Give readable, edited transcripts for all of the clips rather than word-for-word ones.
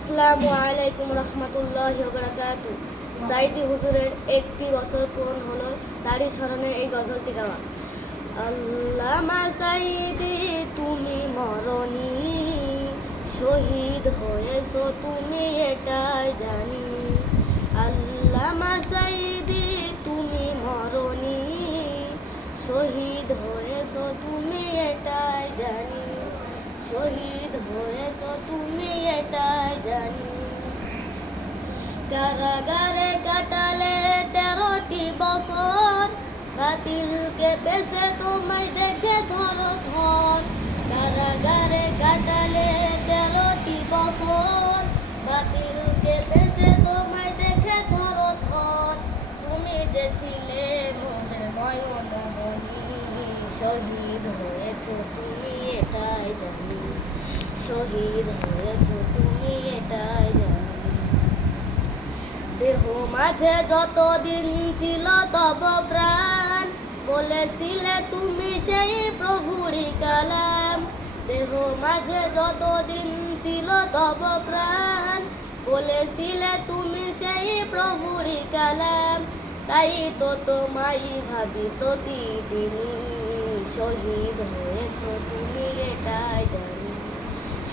আসসালামু আলাইকুম রহমতুল্লাহি ওয়া বারাকাতুহু। সাইদি হুজুরের 80 বছর পূরণ হলো, তারই স্মরণে এই গজলটি গাওয়া। আল্লামা সাইদি তুমি মরণি, শহীদ হয়েছো তুমি এটাই জানি। আল্লামা সাইদি তুমি মরণি, শহীদ হয়েছো তুমি এটাই জানি। শহীদ হয়েছো তুমি এটাই জানি। কারাগারে কাটালে 13টি বছর, বাতিলকে পেছে তোমায় দেখে ধরো ধর। কারাগারে কাটালে 13টি বছর, বাতিলকে পেছে তোমায় দেখে ধরো ধর। তুমি যে ছিলে মোদের নয়নমণি, শহীদ হয়েছো তুমি এটাই জানি। শহীদ হয়েছো তুমি এটাই জানি। দেহ মাঝে যতদিন ছিল তব প্রাণ, বলেছিলে তুমি সেই প্রভুরই কালাম। দেহ মাঝে যতদিন ছিল তব প্রাণ, বলেছিলে তুমি সেই প্রভুরই কালাম। তাই তো তোমায় ভাবি প্রতিদিন, শহীদ হয়েছো তুমি এটাই জানি।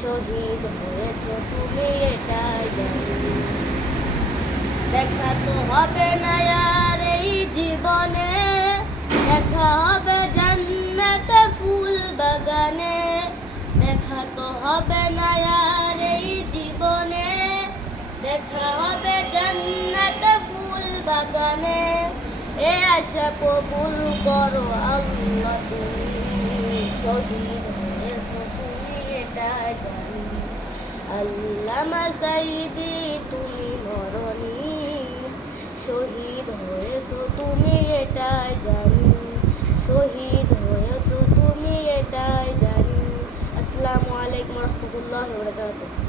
শহীদ হয়েছো তুমি এটাই জানি। দেখা তো হবে না আর এই জীবনে, দেখা হবে জান্নাতে ফুল বাগানে। দেখা তো হবে না আর এই জীবনে, দেখা হবে জান্নাতে ফুল বাগানে। এ আশা কবুল করো আল্লাহ তুমি, শহীদ হয়েছো তুমি এটাই জানি। আল্লামা সাইদি তুমি মরণি, শহীদ হয়েছো তুমি এটাই জানি। শহীদ হয়েছো তুমি এটাই জানি। আসসালামু আলাইকুম রহমতুল্লাহি ওয়া বারাকাতুহু।